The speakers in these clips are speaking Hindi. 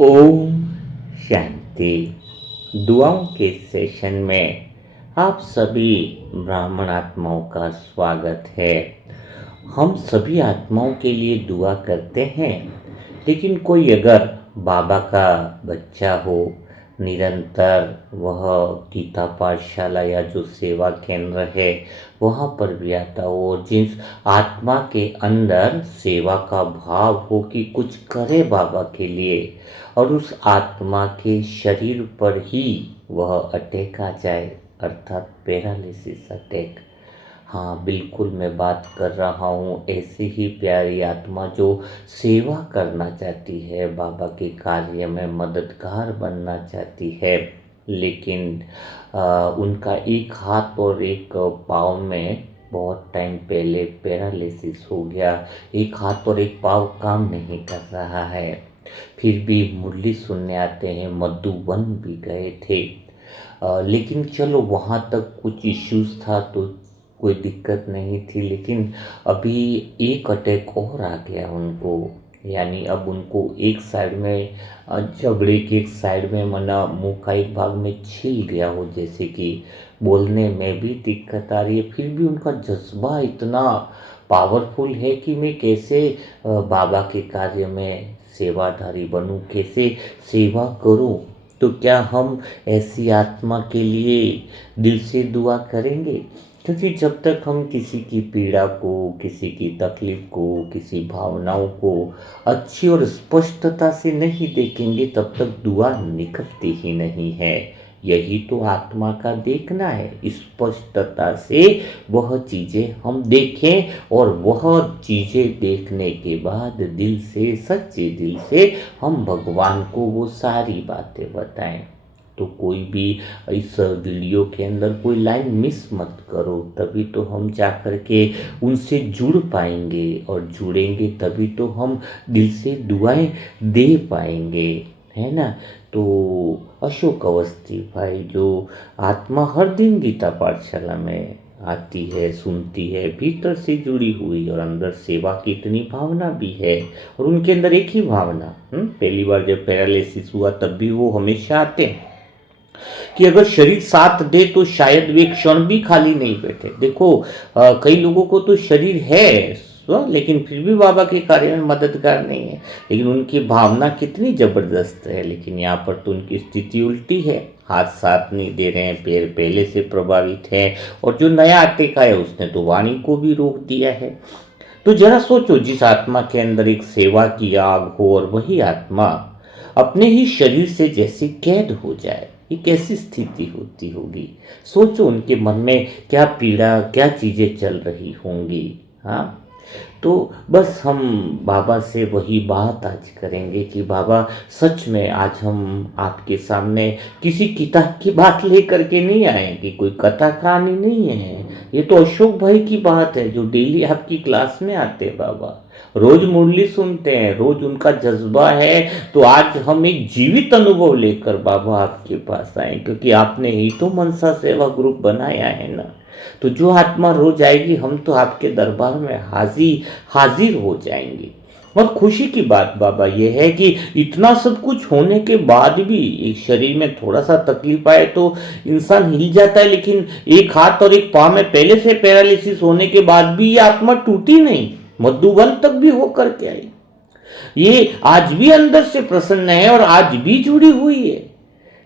ओम शांति। दुआओं के सेशन में आप सभी ब्राह्मण आत्माओं का स्वागत है। हम सभी आत्माओं के लिए दुआ करते हैं, लेकिन कोई अगर बाबा का बच्चा हो, निरंतर वह गीता पाठशाला या जो सेवा केंद्र है वहाँ पर भी आता हो, और जिस आत्मा के अंदर सेवा का भाव हो कि कुछ करे बाबा के लिए, और उस आत्मा के शरीर पर ही वह अटैक आ जाए, अर्थात पैरालिसिस अटैक। हाँ, बिल्कुल मैं बात कर रहा हूँ ऐसी ही प्यारी आत्मा जो सेवा करना चाहती है, बाबा के कार्य में मददगार बनना चाहती है, लेकिन उनका एक हाथ और एक पाँव में बहुत टाइम पहले पैरालिसिस हो गया। एक हाथ और एक पाँव काम नहीं कर रहा है, फिर भी मुरली सुनने आते हैं। मधुबन भी गए थे, लेकिन चलो वहाँ तक कुछ इश्यूज था तो कोई दिक्कत नहीं थी, लेकिन अभी एक अटैक और आ गया उनको। यानी अब उनको एक साइड में जबड़े के एक साइड में मना मुंह का एक भाग में छिल गया हो, जैसे कि बोलने में भी दिक्कत आ रही है। फिर भी उनका जज्बा इतना पावरफुल है कि मैं कैसे बाबा के कार्य में सेवाधारी बनूं, कैसे सेवा करूं। तो क्या हम ऐसी आत्मा के लिए दिल से दुआ करेंगे? क्योंकि जब तक हम किसी की पीड़ा को, किसी की तकलीफ को, किसी भावनाओं को अच्छी और स्पष्टता से नहीं देखेंगे, तब तक दुआ निकलती ही नहीं है। यही तो आत्मा का देखना है, स्पष्टता से वह चीज़ें हम देखें, और वह चीज़ें देखने के बाद दिल से, सच्चे दिल से हम भगवान को वो सारी बातें बताएं। तो कोई भी इस वीडियो के अंदर कोई लाइन मिस मत करो, तभी तो हम जा कर के उनसे जुड़ पाएंगे, और जुड़ेंगे तभी तो हम दिल से दुआएं दे पाएंगे, है ना। तो अशोक अवस्थी भाई, जो आत्मा हर दिन गीता पाठशाला में आती है, सुनती है, भीतर से जुड़ी हुई, और अंदर सेवा की इतनी भावना भी है, और उनके अंदर एक ही भावना, पहली बार जब पैरालिसिस हुआ तब भी वो हमेशा आते हैं कि अगर शरीर साथ दे तो शायद वे क्षण भी खाली नहीं बैठे। देखो, कई लोगों को तो शरीर है लेकिन फिर भी बाबा के कार्य में मददगार नहीं है, लेकिन उनकी भावना कितनी जबरदस्त है। लेकिन यहाँ पर तो उनकी स्थिति उल्टी है, हाथ साथ नहीं दे रहे हैं, पैर पहले से प्रभावित है, और जो नया अटैक आया उसने तो वाणी को भी रोक दिया है। तो जरा सोचो, जिस आत्मा के अंदर एक सेवा की आग हो, और वही आत्मा अपने ही शरीर से जैसे कैद हो जाए, ये कैसी स्थिति होती होगी। सोचो उनके मन में क्या पीड़ा, क्या चीज़ें चल रही होंगी। हाँ, तो बस हम बाबा से वही बात आज करेंगे कि बाबा, सच में आज हम आपके सामने किसी किताब की बात लेकर के नहीं आए, कि कोई कथा कहानी नहीं है। ये तो अशोक भाई की बात है, जो डेली आपकी क्लास में आते हैं बाबा, रोज मुरली सुनते हैं, रोज उनका जज्बा है। तो आज हम एक जीवित अनुभव लेकर बाबा आपके पास आए, क्योंकि आपने ही तो मनसा सेवा ग्रुप बनाया है ना। तो जो आत्मा रोज आएगी, हम तो आपके दरबार में हाजिर हो जाएंगे। और खुशी की बात बाबा यह है कि इतना सब कुछ होने के बाद भी एक शरीर में थोड़ा सा तकलीफ आए तो इंसान हिल जाता है, लेकिन एक हाथ और एक पाँव में पहले से पैरालिसिस होने के बाद भी ये आत्मा टूटी नहीं, मधुबन तक भी होकर के आई। ये आज भी अंदर से प्रसन्न है और आज भी जुड़ी हुई है।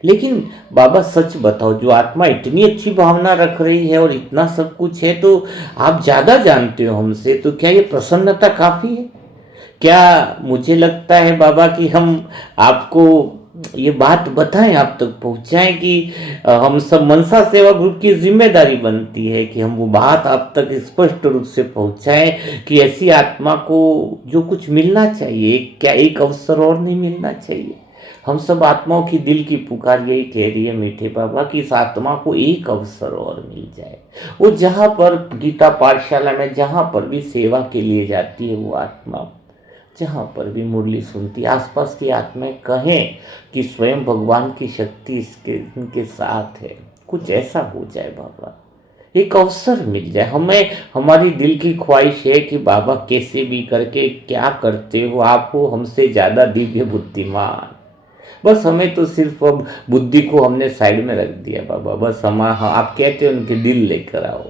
लेकिन बाबा सच बताओ, जो आत्मा इतनी अच्छी भावना रख रही है और इतना सब कुछ है, तो आप ज़्यादा जानते हो हमसे, तो क्या ये प्रसन्नता काफ़ी है? क्या मुझे लगता है बाबा कि हम आपको ये बात बताएं, आप तक पहुंचाएं, कि हम सब मनसा सेवा ग्रुप की जिम्मेदारी बनती है कि हम वो बात आप तक स्पष्ट रूप से पहुंचाएं कि ऐसी आत्मा को जो कुछ मिलना चाहिए, क्या एक अवसर और नहीं मिलना चाहिए? हम सब आत्माओं की दिल की पुकार यही कह रही है मीठे बाबा, कि इस आत्मा को एक अवसर और मिल जाए। वो जहाँ पर गीता पाठशाला में जहाँ पर भी सेवा के लिए जाती है, वो आत्मा जहाँ पर भी मुरली सुनती, आसपास की आत्माएं कहें कि स्वयं भगवान की शक्ति इनके साथ है। कुछ ऐसा हो जाए बाबा, एक अवसर मिल जाए हमें। हमारी दिल की ख्वाहिश है कि बाबा कैसे भी करके क्या करते हो, आप हो हमसे ज़्यादा दिव्य बुद्धिमान, बस हमें तो सिर्फ अब बुद्धि को हमने साइड में रख दिया बाबा। बस आप कहते हो उनके दिल लेकर आओ,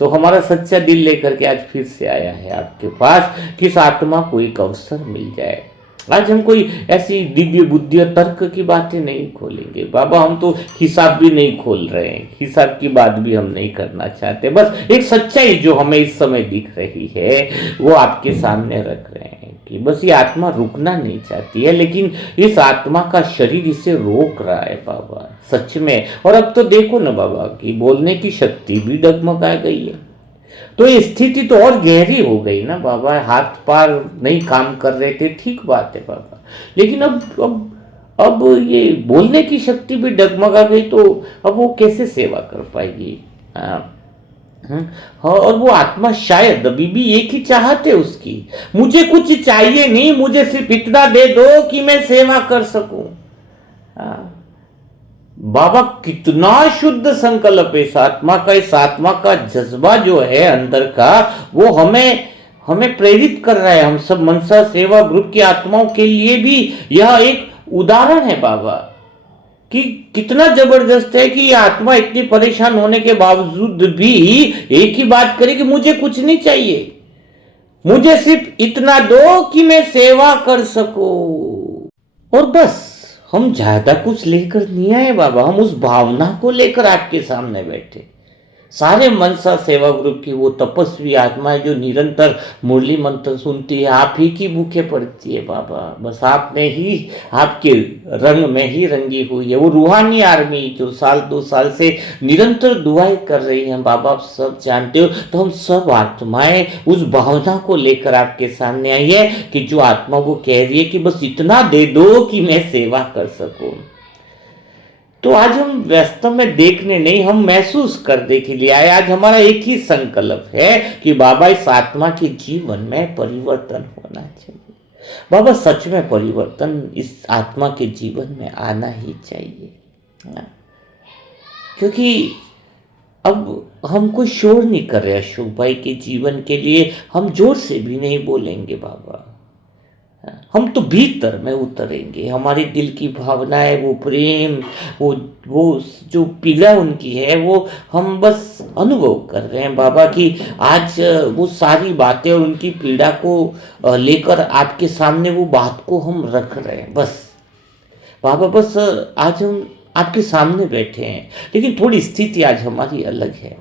तो हमारा सच्चा दिल लेकर के आज फिर से आया है आपके पास कि इस आत्मा को एक अवसर मिल जाए। आज हम कोई ऐसी दिव्य बुद्धि और तर्क की बातें नहीं खोलेंगे बाबा। हम तो हिसाब भी नहीं खोल रहे हैं, हिसाब की बात भी हम नहीं करना चाहते। बस एक सच्चाई जो हमें इस समय दिख रही है वो आपके सामने रख रहे हैं कि बस ये आत्मा रुकना नहीं चाहती है, लेकिन इस आत्मा का शरीर इसे रोक रहा है बाबा, सच में। और अब तो देखो ना बाबा कि बोलने की शक्ति भी डगमगा गई है, तो ये स्थिति तो और गहरी हो गई ना बाबा। हाथ पैर नहीं काम कर रहे थे, ठीक बात है बाबा, लेकिन अब ये बोलने की शक्ति भी डगमगा गई, तो अब वो कैसे सेवा कर पाएगी? हाँ, और वो आत्मा शायद अभी भी एक ही चाहत है उसकी, मुझे कुछ चाहिए नहीं, मुझे सिर्फ इतना दे दो कि मैं सेवा कर सकूं। बाबा कितना शुद्ध संकल्प है इस आत्मा का जज्बा जो है अंदर का, वो हमें प्रेरित कर रहा है। हम सब मनसा सेवा ग्रुप की आत्माओं के लिए भी यह एक उदाहरण है बाबा कि कितना जबरदस्त है कि ये आत्मा इतनी परेशान होने के बावजूद भी एक ही बात करे कि मुझे कुछ नहीं चाहिए, मुझे सिर्फ इतना दो कि मैं सेवा कर सकूं। और बस हम ज्यादा कुछ लेकर नहीं आए बाबा, हम उस भावना को लेकर आपके सामने बैठे। सारे मनसा सेवा ग्रुप की वो तपस्वी आत्माएं जो निरंतर मुरली मंत्र सुनती है, आप ही की भूखे पड़ती है बाबा। बस आपने ही, आपके रंग में ही रंगी हुई है वो रूहानी आर्मी जो साल 2 साल से निरंतर दुआएं कर रही हैं बाबा, आप सब जानते हो। तो हम सब आत्माएं उस भावना को लेकर आपके सामने आई है कि जो आत्मा को कह रही है कि बस इतना दे दो कि मैं सेवा कर सकूं। तो आज हम वास्तव में देखने नहीं, हम महसूस करने के लिए आए। आज हमारा एक ही संकल्प है कि बाबा इस आत्मा के जीवन में परिवर्तन होना चाहिए बाबा, सच में परिवर्तन इस आत्मा के जीवन में आना ही चाहिए। क्योंकि अब हम कोई शोर नहीं कर रहे अशोक भाई के जीवन के लिए, हम जोर से भी नहीं बोलेंगे बाबा, हम तो भीतर में उतरेंगे। हमारे दिल की भावना है, वो प्रेम, वो जो पीड़ा उनकी है, वो हम बस अनुभव कर रहे हैं बाबा कि आज वो सारी बातें और उनकी पीड़ा को लेकर आपके सामने वो बात को हम रख रहे हैं। बस बाबा, बस आज हम आपके सामने बैठे हैं, लेकिन थोड़ी स्थिति आज हमारी अलग है,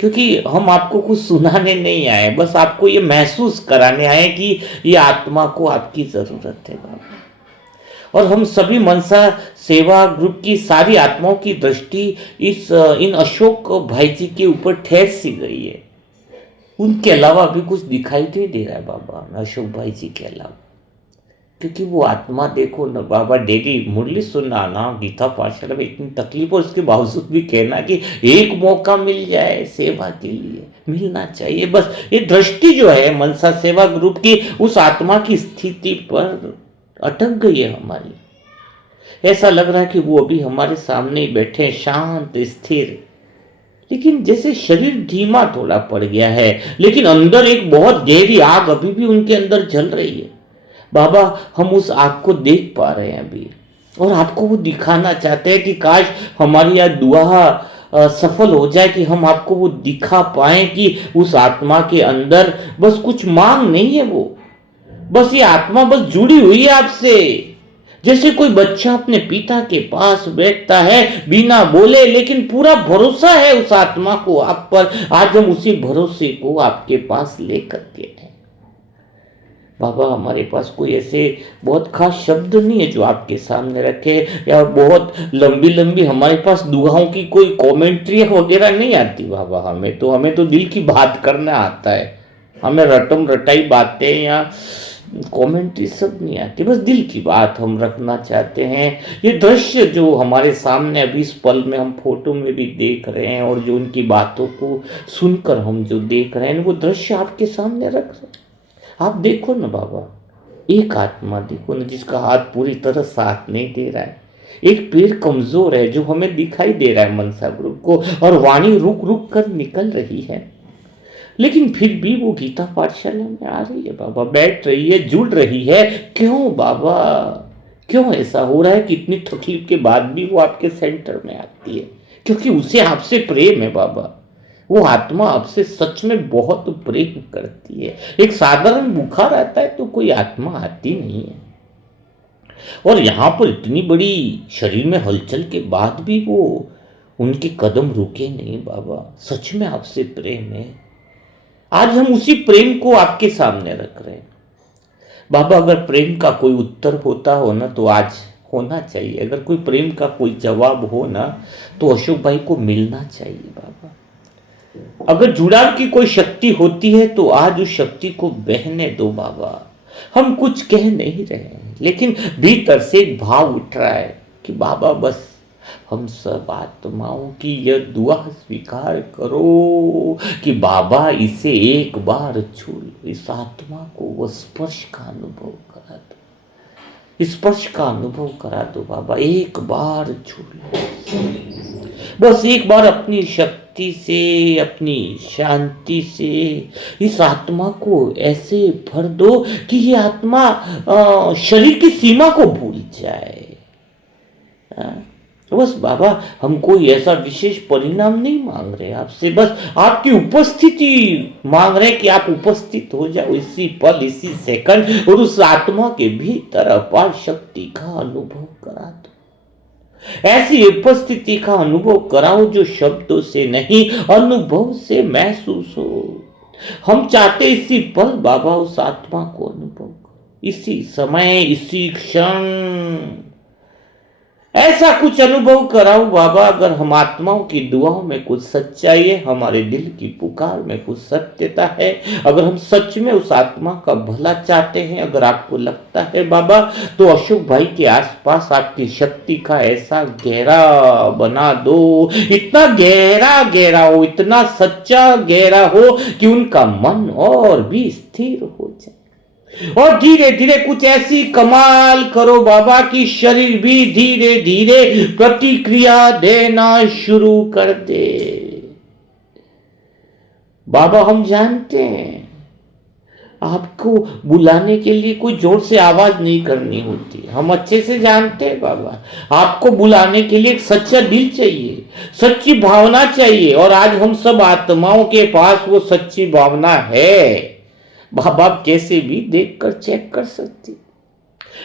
क्योंकि हम आपको कुछ सुनाने नहीं आए, बस आपको ये महसूस कराने आए कि ये आत्मा को आपकी ज़रूरत है बाबा। और हम सभी मनसा सेवा ग्रुप की सारी आत्माओं की दृष्टि इन अशोक भाई जी के ऊपर ठहर सी गई है। उनके अलावा अभी कुछ दिखाई नहीं दे रहा है बाबा, अशोक भाई जी के अलावा। क्योंकि वो आत्मा देखो न बाबा, डेली मुरली सुनना ना, गीता पाठशाला में इतनी तकलीफ, और उसके बावजूद भी कहना कि एक मौका मिल जाए सेवा के लिए, मिलना चाहिए। बस ये दृष्टि जो है मनसा सेवा ग्रुप की उस आत्मा की स्थिति पर अटक गई है हमारी। ऐसा लग रहा है कि वो अभी हमारे सामने ही बैठे हैं, शांत स्थिर, लेकिन जैसे शरीर धीमा थोड़ा पड़ गया है, लेकिन अंदर एक बहुत गहरी आग अभी भी उनके अंदर जल रही है बाबा। हम उस आग को देख पा रहे हैं अभी, और आपको वो दिखाना चाहते हैं कि काश हमारी यह दुआ सफल हो जाए कि हम आपको वो दिखा पाएं कि उस आत्मा के अंदर बस कुछ मांग नहीं है, वो बस ये आत्मा बस जुड़ी हुई है आपसे। जैसे कोई बच्चा अपने पिता के पास बैठता है बिना बोले, लेकिन पूरा भरोसा है उस आत्मा को आप पर। आज हम उसी भरोसे को आपके पास लेकर के हैं बाबा। हमारे पास कोई ऐसे बहुत खास शब्द नहीं है जो आपके सामने रखे, या बहुत लंबी लंबी हमारे पास दुआओं की कोई कमेंट्री वगैरह नहीं आती बाबा। हमें तो दिल की बात करना आता है, हमें रटम रटाई बातें या कमेंट्री सब नहीं आती, बस दिल की बात हम रखना चाहते हैं। ये दृश्य जो हमारे सामने अभी इस पल में हम फोटो में भी देख रहे हैं, और जो उनकी बातों को सुनकर हम जो देख रहे हैं, वो दृश्य आपके सामने रख रहे हैं। आप देखो ना बाबा, एक आत्मा देखो ना जिसका हाथ पूरी तरह साथ नहीं दे रहा है, एक पैर कमजोर है जो हमें दिखाई दे रहा है मनसा ग्रुप को, और वाणी रुक रुक कर निकल रही है, लेकिन फिर भी वो गीता पाठशाला में आ रही है बाबा, बैठ रही है, जुड़ रही है। क्यों बाबा, क्यों ऐसा हो रहा है कि इतनी तकलीफ के बाद भी वो आपके सेंटर में आती है? क्योंकि उसे आपसे प्रेम है बाबा। वो आत्मा आपसे सच में बहुत प्रेम करती है। एक साधारण बुखार आता है तो कोई आत्मा आती नहीं है, और यहां पर इतनी बड़ी शरीर में हलचल के बाद भी वो उनके कदम रुके नहीं बाबा। सच में आपसे प्रेम है। आज हम उसी प्रेम को आपके सामने रख रहे हैं बाबा। अगर प्रेम का कोई उत्तर होता हो ना तो आज होना चाहिए। अगर कोई प्रेम का कोई जवाब हो ना तो अशोक भाई को मिलना चाहिए बाबा। अगर जुड़ाव की कोई शक्ति होती है तो आज उस शक्ति को बहने दो बाबा। हम कुछ कह नहीं रहे हैं, लेकिन भीतर से एक भाव उठ रहा है कि बाबा बस हम सब आत्माओं की यह दुआ स्वीकार करो कि बाबा इसे एक बार छू लो। इस आत्मा को वो स्पर्श का अनुभव करा दो, स्पर्श का अनुभव करा दो बाबा। एक बार छू लो, बस एक बार अपनी शक्ति से, अपनी शांति से इस आत्मा को ऐसे भर दो कि ये आत्मा शरीर की सीमा को भूल जाए। बस बाबा हम कोई ऐसा विशेष परिणाम नहीं मांग रहे आपसे, बस आपकी उपस्थिति मांग रहे कि आप उपस्थित हो जाओ इसी पल, इसी सेकंड, और उस आत्मा के भीतर अपार शक्ति का अनुभव करा दो। ऐसी उपस्थिति का अनुभव कराओ जो शब्दों से नहीं, अनुभव से महसूस हो। हम चाहते इसी पल बाबा उस आत्मा को अनुभव करो, इसी समय, इसी क्षण ऐसा कुछ अनुभव कराओ बाबा। अगर हम आत्माओं की दुआओं में कुछ सच्चाई है, हमारे दिल की पुकार में कुछ सत्यता है, अगर हम सच में उस आत्मा का भला चाहते हैं, अगर आपको लगता है बाबा, तो अशोक भाई के आसपास आपकी शक्ति का ऐसा गहरा बना दो, इतना गहरा गहरा हो, इतना सच्चा गहरा हो कि उनका मन और भी स्थिर हो जाए। और धीरे धीरे कुछ ऐसी कमाल करो बाबा कि शरीर भी धीरे धीरे प्रतिक्रिया देना शुरू कर दे। बाबा हम जानते हैं आपको बुलाने के लिए कोई जोर से आवाज नहीं करनी होती, हम अच्छे से जानते हैं बाबा। आपको बुलाने के लिए एक सच्चा दिल चाहिए, सच्ची भावना चाहिए, और आज हम सब आत्माओं के पास वो सच्ची भावना है बाबा। आप कैसे भी देखकर चेक कर सकती।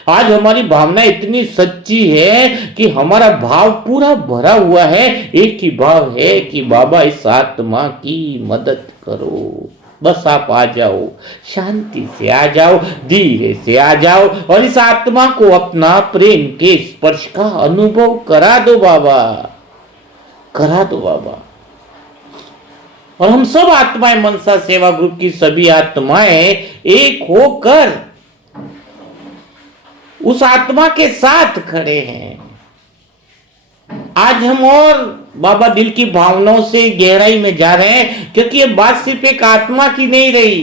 आज हमारी भावना इतनी सच्ची है कि हमारा भाव पूरा भरा हुआ है। एक ही भाव है कि बाबा इस आत्मा की मदद करो। बस आप आ जाओ, शांति से आ जाओ, धीरे से आ जाओ, और इस आत्मा को अपना प्रेम के स्पर्श का अनुभव करा दो बाबा, करा दो बाबा। और हम सब आत्माएं, मनसा सेवा ग्रुप की सभी आत्माएं एक होकर उस आत्मा के साथ खड़े हैं। आज हम और बाबा दिल की भावनाओं से गहराई में जा रहे हैं, क्योंकि ये बात सिर्फ एक आत्मा की नहीं रही,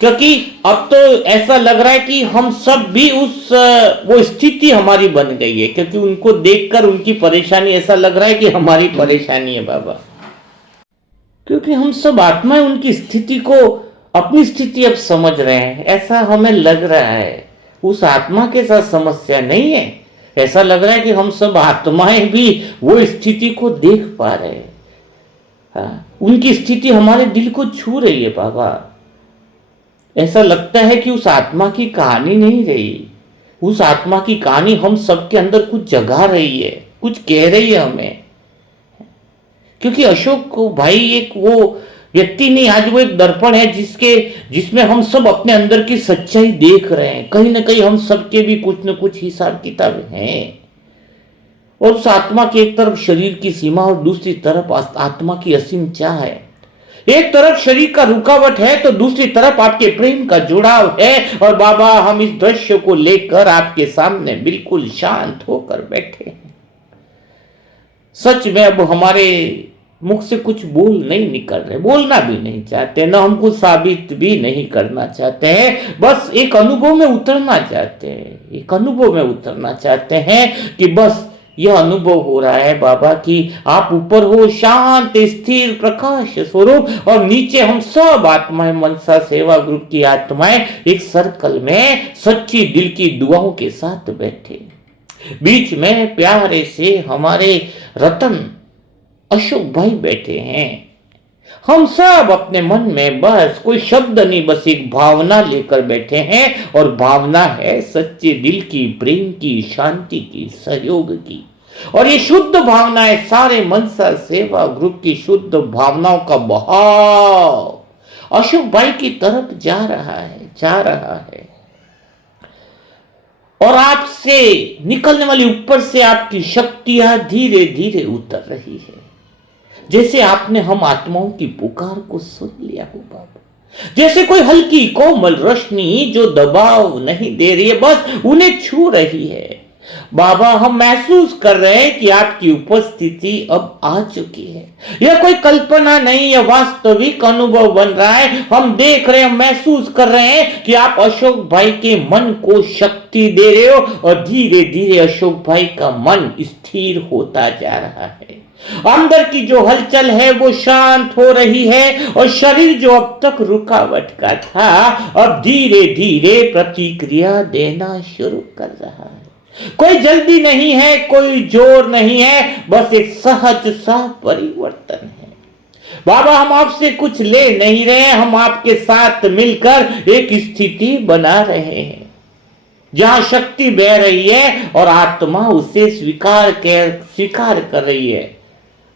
क्योंकि अब तो ऐसा लग रहा है कि हम सब भी वो स्थिति हमारी बन गई है, क्योंकि उनको देखकर उनकी परेशानी ऐसा लग रहा है कि हमारी परेशानी है बाबा। क्योंकि हम सब आत्माएं उनकी स्थिति को, अपनी स्थिति अब समझ रहे हैं, ऐसा हमें लग रहा है। उस आत्मा के साथ समस्या नहीं है, ऐसा लग रहा है कि हम सब आत्माएं भी वो स्थिति को देख पा रहे हैं। उनकी स्थिति हमारे दिल को छू रही है बाबा। ऐसा लगता है कि उस आत्मा की कहानी नहीं रही, उस आत्मा की कहानी हम सबके अंदर कुछ जगा रही है, कुछ कह रही है हमें। क्योंकि अशोक को भाई एक वो व्यक्ति नहीं, आज वो एक दर्पण है जिसमें हम सब अपने अंदर की सच्चाई देख रहे हैं। कहीं ना कहीं हम सबके भी कुछ न कुछ हिसाब किताब हैं। और उस आत्मा की एक तरफ शरीर की सीमा और दूसरी तरफ आत्मा की असीम चाह है। एक तरफ शरीर का रुकावट है तो दूसरी तरफ आपके प्रेम का जुड़ाव है। और बाबा हम इस दृश्य को लेकर आपके सामने बिल्कुल शांत होकर बैठे हैं। सच में अब हमारे मुख से कुछ बोल नहीं निकल रहे, बोलना भी नहीं चाहते, ना हम कुछ साबित भी नहीं करना चाहते हैं, बस एक अनुभव में उतरना चाहते हैं, एक अनुभव में उतरना चाहते हैं कि बस यह अनुभव हो रहा है बाबा कि आप ऊपर हो शांत स्थिर प्रकाश स्वरूप और नीचे हम सब आत्माएं मनसा सेवा ग्रुप की आत्माएं एक सर्कल में सच्ची दिल की दुआओं के साथ बैठे। बीच में प्यारे से हमारे रतन अशोक भाई बैठे हैं। हम सब अपने मन में बस कोई शब्द नहीं, बस एक भावना लेकर बैठे हैं और भावना है सच्चे दिल की, प्रेम की, शांति की, सहयोग की। और ये शुद्ध भावना है सारे मनसा सेवा ग्रुप की शुद्ध भावनाओं का बहाव अशोक भाई की तरफ जा रहा है। और आपसे निकलने वाली ऊपर से आपकी शक्तियां धीरे धीरे उतर रही है, जैसे आपने हम आत्माओं की पुकार को सुन लिया हो बाबा। जैसे कोई हल्की कोमल रोशनी जो दबाव नहीं दे रही है, बस उन्हें छू रही है। बाबा हम महसूस कर रहे हैं कि आपकी उपस्थिति अब आ चुकी है। यह कोई कल्पना नहीं, यह वास्तविक अनुभव बन रहा है। हम देख रहे हैं, महसूस कर रहे हैं कि आप अशोक भाई के मन को शक्ति दे रहे हो और धीरे धीरे अशोक भाई का मन स्थिर होता जा रहा है। अंदर की जो हलचल है वो शांत हो रही है और शरीर जो अब तक रुकावट का था अब धीरे धीरे प्रतिक्रिया देना शुरू कर रहा है। कोई जल्दी नहीं है, कोई जोर नहीं है, बस एक सहज सा परिवर्तन है। बाबा हम आपसे कुछ ले नहीं रहे, हम आपके साथ मिलकर एक स्थिति बना रहे हैं जहां शक्ति बह रही है और आत्मा उसे स्वीकार कर रही है।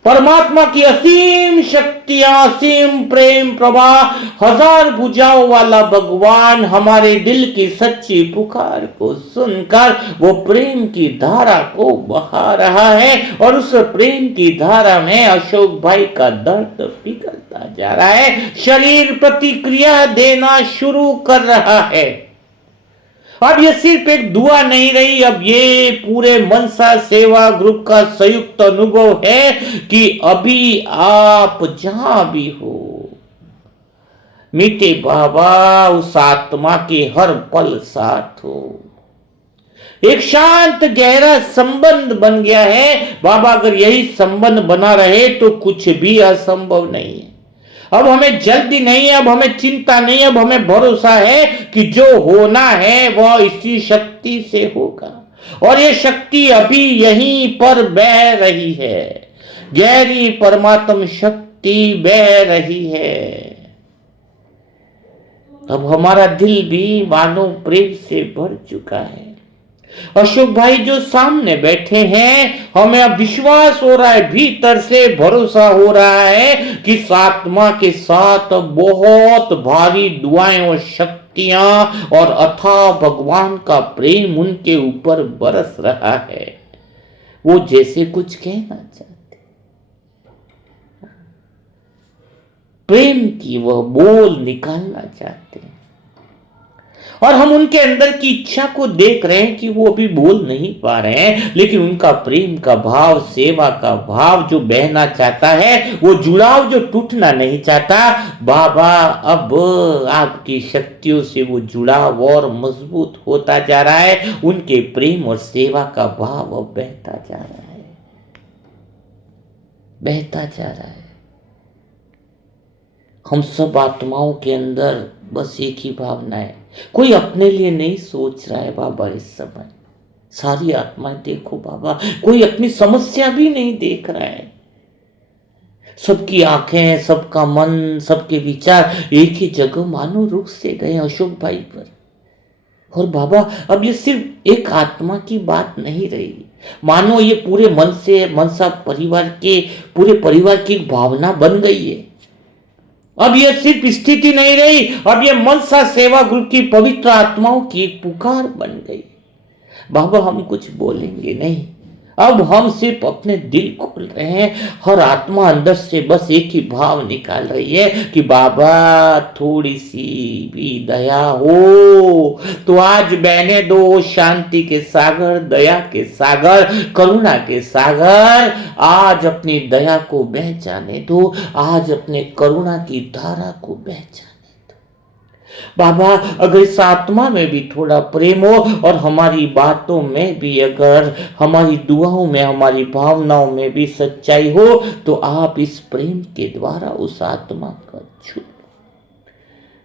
परमात्मा की असीम शक्तियां, असीम प्रेम प्रवाह, हजार भुजाओं वाला भगवान हमारे दिल की सच्ची पुकार को सुनकर वो प्रेम की धारा को बहा रहा है और उस प्रेम की धारा में अशोक भाई का दर्द पिघलता जा रहा है। शरीर प्रतिक्रिया देना शुरू कर रहा है। अब ये सिर्फ एक दुआ नहीं रही, अब ये पूरे मनसा सेवा ग्रुप का संयुक्त अनुभव है कि अभी आप जहां भी हो मीठे बाबा उस आत्मा के हर पल साथ हो। एक शांत गहरा संबंध बन गया है बाबा। अगर यही संबंध बना रहे तो कुछ भी असंभव नहीं है। अब हमें जल्दी नहीं है, अब हमें चिंता नहीं है, अब हमें भरोसा है कि जो होना है वह इसी शक्ति से होगा। और ये शक्ति अभी यहीं पर बह रही है, गहरी परमात्म शक्ति बह रही है। अब हमारा दिल भी मानो प्रेम से भर चुका है। अशोक भाई जो सामने बैठे हैं, हमें अब विश्वास हो रहा है, भीतर से भरोसा हो रहा है कि इस आत्मा के साथ बहुत भारी दुआएं और शक्तियां और अथाह भगवान का प्रेम उनके ऊपर बरस रहा है। वो जैसे कुछ कहना चाहते, प्रेम की वह बोल निकालना चाहते हैं और हम उनके अंदर की इच्छा को देख रहे हैं कि वो अभी बोल नहीं पा रहे हैं, लेकिन उनका प्रेम का भाव, सेवा का भाव जो बहना चाहता है, वो जुड़ाव जो टूटना नहीं चाहता, बाबा अब आपकी शक्तियों से वो जुड़ाव और मजबूत होता जा रहा है। उनके प्रेम और सेवा का भाव अब बहता जा रहा है, बहता जा रहा है। हम सब आत्माओं के अंदर बस एक ही भावना है, कोई अपने लिए नहीं सोच रहा है बाबा। इस समय सारी आत्माएं देखो बाबा, कोई अपनी समस्या भी नहीं देख रहा है। सबकी आंखें, सबका मन, सबके विचार एक ही जगह मानो रुक से गए अशोक भाई पर। और बाबा अब ये सिर्फ एक आत्मा की बात नहीं रही, मानो ये पूरे मनसा परिवार के पूरे परिवार की एक भावना बन गई है। अब यह सिर्फ स्थिति नहीं रही, अब यह मनसा सेवा ग्रुप की पवित्र आत्माओं की एक पुकार बन गई। बाबा हम कुछ बोलेंगे नहीं, अब हम सिर्फ अपने दिल खोल रहे हैं। हर आत्मा अंदर से बस एक ही भाव निकाल रही है कि बाबा थोड़ी सी भी दया हो तो आज बहने दो। शांति के सागर, दया के सागर, करुणा के सागर, आज अपनी दया को बह जाने दो, आज अपने करुणा की धारा को बह जाने दो। बाबा अगर इस आत्मा में भी थोड़ा प्रेम हो और हमारी बातों में भी, अगर हमारी दुआओं में, हमारी भावनाओं में भी सच्चाई हो, तो आप इस प्रेम के द्वारा उस आत्मा का छू।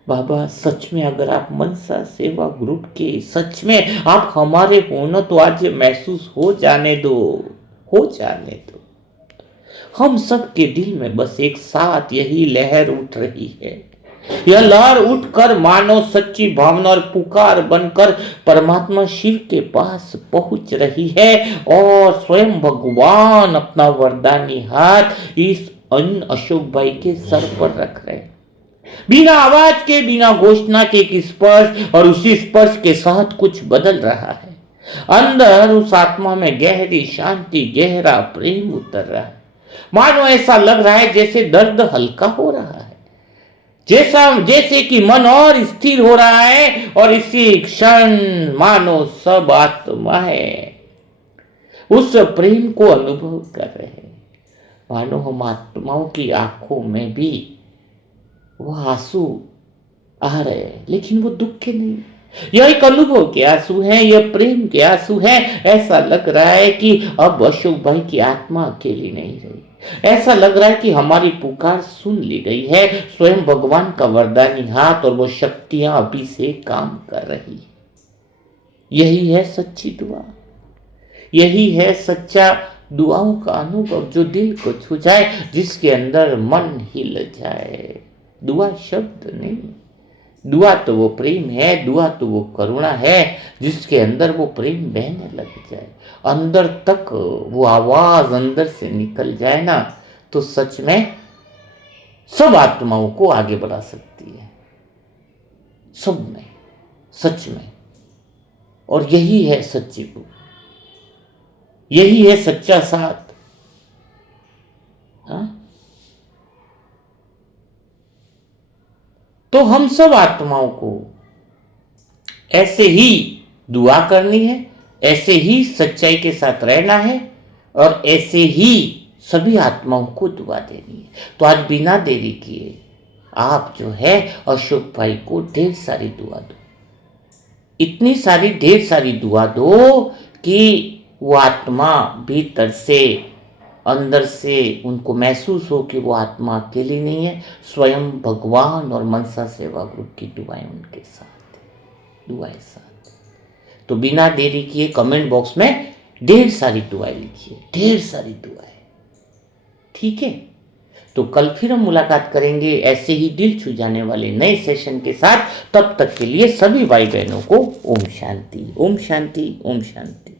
बाबा सच में अगर आप मनसा सेवा ग्रुप के सच में आप हमारे हो ना, तो आज ये महसूस हो जाने दो, हो जाने दो। हम सब के दिल में बस एक साथ यही लहर उठ रही है। यह लहर उठकर मानो सच्ची भावना और पुकार बनकर परमात्मा शिव के पास पहुंच रही है और स्वयं भगवान अपना वरदानी हाथ इस अशोक भाई के सर पर रख रहे हैं। बिना आवाज के, बिना घोषणा के एक स्पर्श, और उसी स्पर्श के साथ कुछ बदल रहा है। अंदर उस आत्मा में गहरी शांति, गहरा प्रेम उतर रहा है। मानो ऐसा लग रहा है जैसे दर्द हल्का हो रहा है, जैसे कि मन और स्थिर हो रहा है, और इसी क्षण मानो सब आत्माएं उस प्रेम को अनुभव कर रहे हैं। मानो हम आत्माओं की आंखों में भी वो आंसू आ रहे हैं, लेकिन वो दुख के नहीं, यह एक अनुभव के आंसू हैं, यह प्रेम के आंसू हैं। ऐसा लग रहा है कि अब अशोक भाई की आत्मा अकेली नहीं रही, ऐसा लग रहा है कि हमारी पुकार सुन ली गई है। स्वयं भगवान का वरदानी हाथ और वो शक्तियां अभी से काम कर रही। यही है सच्ची दुआ, यही है सच्चा दुआओं का अनुभव, जो दिल को छू जाए, जिसके अंदर मन हिल जाए। दुआ शब्द नहीं, दुआ तो वो प्रेम है, दुआ तो वो करुणा है, जिसके अंदर वो प्रेम बहने लग जाए, अंदर तक वो आवाज अंदर से निकल जाए ना, तो सच में सब आत्माओं को आगे बढ़ा सकती है, सब में, सच में। और यही है सच्ची बुक, यही है सच्चा साथ। हाँ, तो हम सब आत्माओं को ऐसे ही दुआ करनी है, ऐसे ही सच्चाई के साथ रहना है, और ऐसे ही सभी आत्माओं को दुआ देनी है। तो आज बिना देरी किए आप जो है अशोक भाई को ढेर सारी दुआ दो, इतनी सारी ढेर सारी दुआ दो कि वो आत्मा भीतर से, अंदर से उनको महसूस हो कि वो आत्मा अकेली नहीं है। स्वयं भगवान और मनसा सेवा ग्रुप की दुआएं उनके साथ है, दुआएं साथ। तो बिना देरी किए कमेंट बॉक्स में ढेर सारी दुआएं लिखिए, ढेर सारी दुआएं, ठीक है। तो कल फिर हम मुलाकात करेंगे ऐसे ही दिल छू जाने वाले नए सेशन के साथ। तब तक के लिए सभी भाई बहनों को ओम शांति, ओम शांति, ओम शांति।